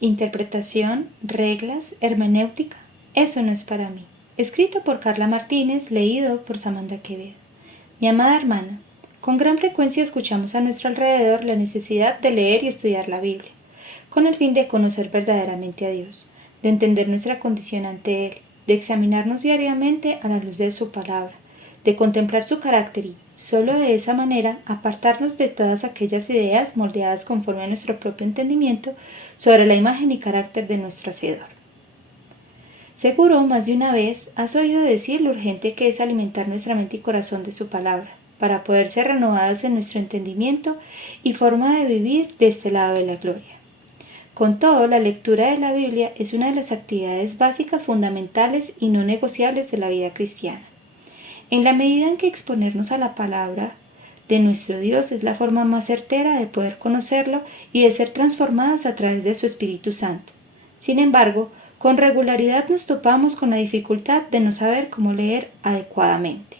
Interpretación, reglas, hermenéutica, eso no es para mí. Escrito por Carla Martínez, leído por Samantha Quevedo. Mi amada hermana, con gran frecuencia escuchamos a nuestro alrededor la necesidad de leer y estudiar la Biblia, con el fin de conocer verdaderamente a Dios, de entender nuestra condición ante Él, de examinarnos diariamente a la luz de su palabra, de contemplar su carácter y, solo de esa manera, apartarnos de todas aquellas ideas moldeadas conforme a nuestro propio entendimiento sobre la imagen y carácter de nuestro Hacedor. Seguro, más de una vez, has oído decir lo urgente que es alimentar nuestra mente y corazón de su palabra, para poder ser renovadas en nuestro entendimiento y forma de vivir de este lado de la gloria. Con todo, la lectura de la Biblia es una de las actividades básicas, fundamentales y no negociables de la vida cristiana. En la medida en que exponernos a la palabra de nuestro Dios es la forma más certera de poder conocerlo y de ser transformadas a través de su Espíritu Santo. Sin embargo, con regularidad nos topamos con la dificultad de no saber cómo leer adecuadamente.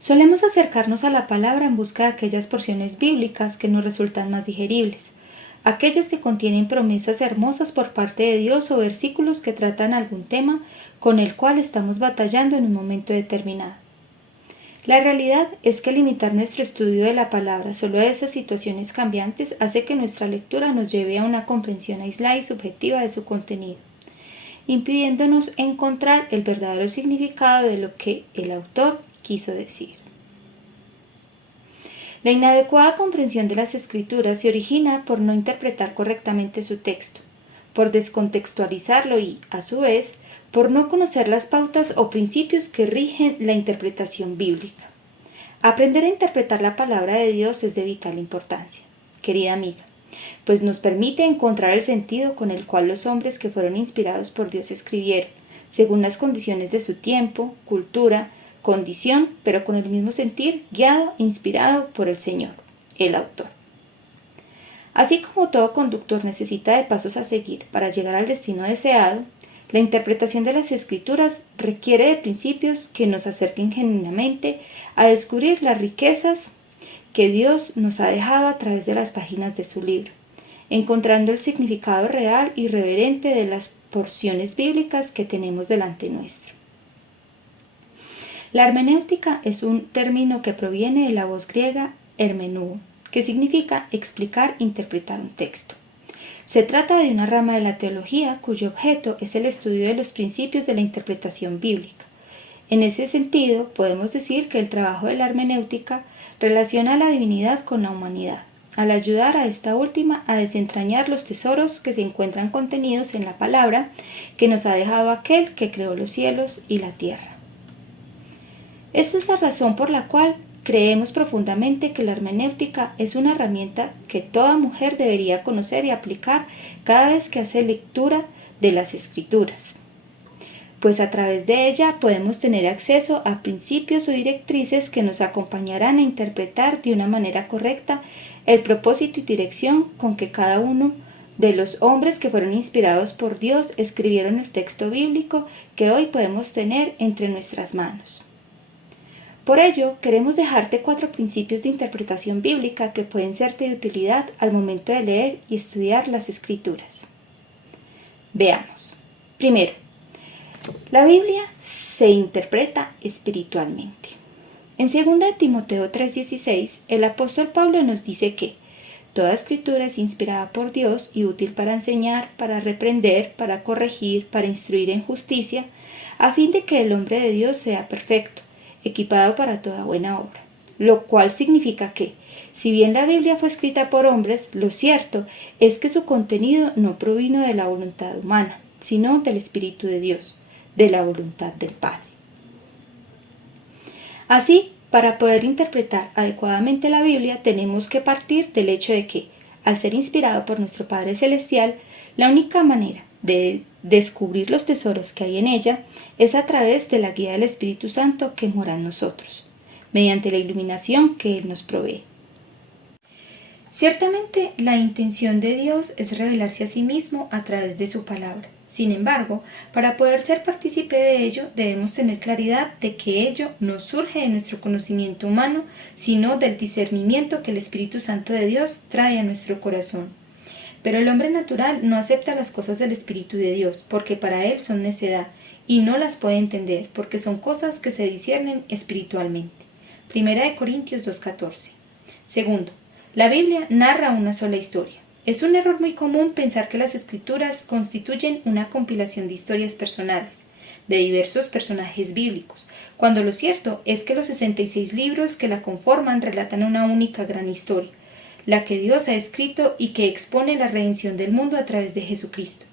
Solemos acercarnos a la palabra en busca de aquellas porciones bíblicas que nos resultan más digeribles, aquellas que contienen promesas hermosas por parte de Dios o versículos que tratan algún tema con el cual estamos batallando en un momento determinado. La realidad es que limitar nuestro estudio de la palabra solo a esas situaciones cambiantes hace que nuestra lectura nos lleve a una comprensión aislada y subjetiva de su contenido, impidiéndonos encontrar el verdadero significado de lo que el autor quiso decir. La inadecuada comprensión de las Escrituras se origina por no interpretar correctamente su texto, por descontextualizarlo y, a su vez, por no conocer las pautas o principios que rigen la interpretación bíblica. Aprender a interpretar la palabra de Dios es de vital importancia, querida amiga, pues nos permite encontrar el sentido con el cual los hombres que fueron inspirados por Dios escribieron, según las condiciones de su tiempo, cultura, condición, pero con el mismo sentir, guiado e inspirado por el Señor, el autor. Así como todo conductor necesita de pasos a seguir para llegar al destino deseado, la interpretación de las Escrituras requiere de principios que nos acerquen genuinamente a descubrir las riquezas que Dios nos ha dejado a través de las páginas de su libro, encontrando el significado real y reverente de las porciones bíblicas que tenemos delante nuestro. La hermenéutica es un término que proviene de la voz griega hermeneuo, que significa explicar, interpretar un texto. Se trata de una rama de la teología cuyo objeto es el estudio de los principios de la interpretación bíblica. En ese sentido, podemos decir que el trabajo de la hermenéutica relaciona a la divinidad con la humanidad, al ayudar a esta última a desentrañar los tesoros que se encuentran contenidos en la palabra que nos ha dejado aquel que creó los cielos y la tierra. Esta es la razón por la cual creemos profundamente que la hermenéutica es una herramienta que toda mujer debería conocer y aplicar cada vez que hace lectura de las Escrituras, pues a través de ella podemos tener acceso a principios o directrices que nos acompañarán a interpretar de una manera correcta el propósito y dirección con que cada uno de los hombres que fueron inspirados por Dios escribieron el texto bíblico que hoy podemos tener entre nuestras manos. Por ello, queremos dejarte 4 principios de interpretación bíblica que pueden serte de utilidad al momento de leer y estudiar las Escrituras. Veamos. Primero, la Biblia se interpreta espiritualmente. En 2 Timoteo 3:16, el apóstol Pablo nos dice que toda escritura es inspirada por Dios y útil para enseñar, para reprender, para corregir, para instruir en justicia, a fin de que el hombre de Dios sea perfecto, equipado para toda buena obra. Lo cual significa que, si bien la Biblia fue escrita por hombres, lo cierto es que su contenido no provino de la voluntad humana, sino del Espíritu de Dios, de la voluntad del Padre. Así, para poder interpretar adecuadamente la Biblia, tenemos que partir del hecho de que, al ser inspirado por nuestro Padre Celestial, la única manera de descubrir los tesoros que hay en ella es a través de la guía del Espíritu Santo que mora en nosotros, mediante la iluminación que Él nos provee. Ciertamente, la intención de Dios es revelarse a sí mismo a través de su palabra. Sin embargo, para poder ser partícipe de ello, debemos tener claridad de que ello no surge de nuestro conocimiento humano, sino del discernimiento que el Espíritu Santo de Dios trae a nuestro corazón. Pero el hombre natural no acepta las cosas del Espíritu de Dios, porque para él son necedad, y no las puede entender, porque son cosas que se disciernen espiritualmente. Primera de Corintios 2:14. Segundo, la Biblia narra una sola historia. Es un error muy común pensar que las Escrituras constituyen una compilación de historias personales, de diversos personajes bíblicos, cuando lo cierto es que los 66 libros que la conforman relatan una única gran historia, la que Dios ha escrito y que expone la redención del mundo a través de Jesucristo.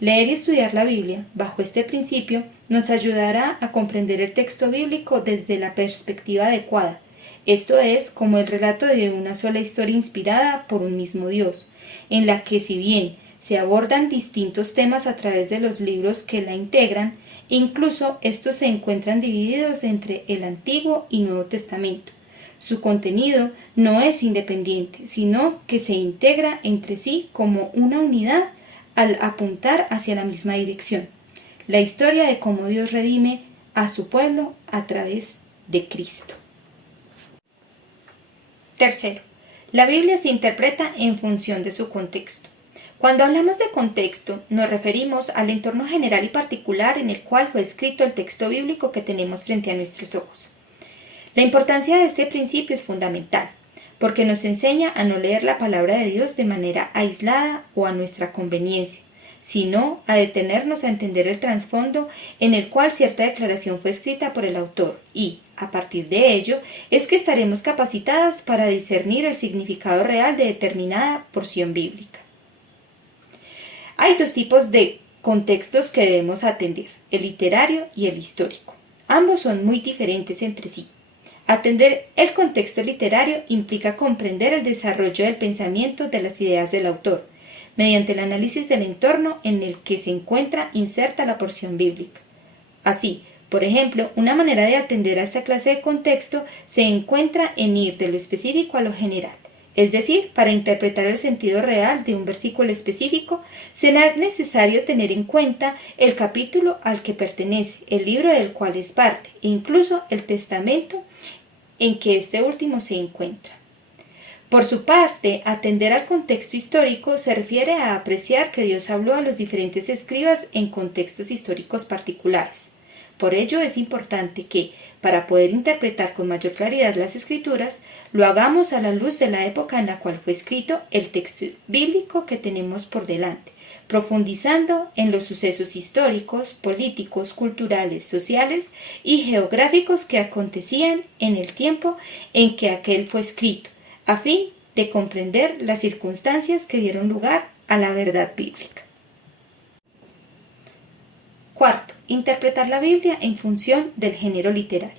Leer y estudiar la Biblia, bajo este principio, nos ayudará a comprender el texto bíblico desde la perspectiva adecuada, esto es, como el relato de una sola historia inspirada por un mismo Dios, en la que si bien se abordan distintos temas a través de los libros que la integran, incluso estos se encuentran divididos entre el Antiguo y Nuevo Testamento. Su contenido no es independiente, sino que se integra entre sí como una unidad al apuntar hacia la misma dirección, la historia de cómo Dios redime a su pueblo a través de Cristo. Tercero, la Biblia se interpreta en función de su contexto. Cuando hablamos de contexto, nos referimos al entorno general y particular en el cual fue escrito el texto bíblico que tenemos frente a nuestros ojos. La importancia de este principio es fundamental, porque nos enseña a no leer la palabra de Dios de manera aislada o a nuestra conveniencia, sino a detenernos a entender el trasfondo en el cual cierta declaración fue escrita por el autor y, a partir de ello, es que estaremos capacitadas para discernir el significado real de determinada porción bíblica. Hay dos tipos de contextos que debemos atender, el literario y el histórico. Ambos son muy diferentes entre sí. Atender el contexto literario implica comprender el desarrollo del pensamiento de las ideas del autor, mediante el análisis del entorno en el que se encuentra inserta la porción bíblica. Así, por ejemplo, una manera de atender a esta clase de contexto se encuentra en ir de lo específico a lo general. Es decir, para interpretar el sentido real de un versículo específico, será necesario tener en cuenta el capítulo al que pertenece, el libro del cual es parte, e incluso el testamento en que este último se encuentra. Por su parte, atender al contexto histórico se refiere a apreciar que Dios habló a los diferentes escribas en contextos históricos particulares. Por ello es importante que, para poder interpretar con mayor claridad las Escrituras, lo hagamos a la luz de la época en la cual fue escrito el texto bíblico que tenemos por delante, profundizando en los sucesos históricos, políticos, culturales, sociales y geográficos que acontecían en el tiempo en que aquel fue escrito, a fin de comprender las circunstancias que dieron lugar a la verdad bíblica. Cuarto, interpretar la Biblia en función del género literario.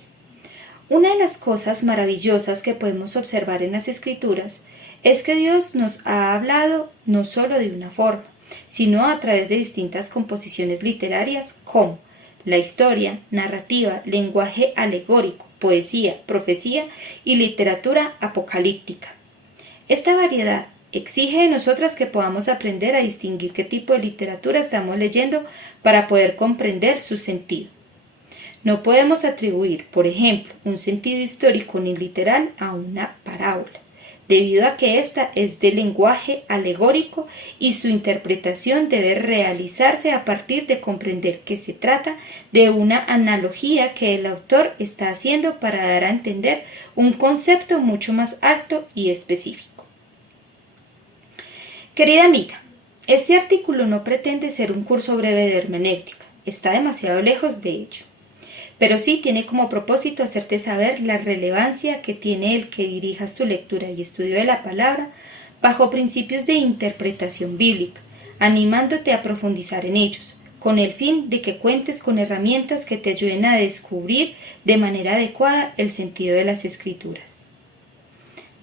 Una de las cosas maravillosas que podemos observar en las Escrituras es que Dios nos ha hablado no solo de una forma, sino a través de distintas composiciones literarias como la historia, narrativa, lenguaje alegórico, poesía, profecía y literatura apocalíptica. Esta variedad exige de nosotras que podamos aprender a distinguir qué tipo de literatura estamos leyendo para poder comprender su sentido. No podemos atribuir, por ejemplo, un sentido histórico ni literal a una parábola, debido a que ésta es de lenguaje alegórico y su interpretación debe realizarse a partir de comprender que se trata de una analogía que el autor está haciendo para dar a entender un concepto mucho más alto y específico. Querida amiga, este artículo no pretende ser un curso breve de hermenéutica, está demasiado lejos de ello, pero sí tiene como propósito hacerte saber la relevancia que tiene el que dirijas tu lectura y estudio de la palabra bajo principios de interpretación bíblica, animándote a profundizar en ellos, con el fin de que cuentes con herramientas que te ayuden a descubrir de manera adecuada el sentido de las Escrituras.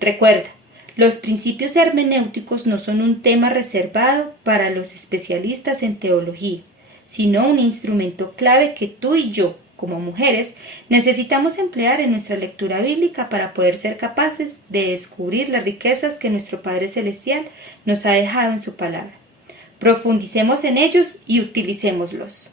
Recuerda, los principios hermenéuticos no son un tema reservado para los especialistas en teología, sino un instrumento clave que tú y yo, como mujeres, necesitamos emplear en nuestra lectura bíblica para poder ser capaces de descubrir las riquezas que nuestro Padre Celestial nos ha dejado en su palabra. Profundicemos en ellos y utilicémoslos.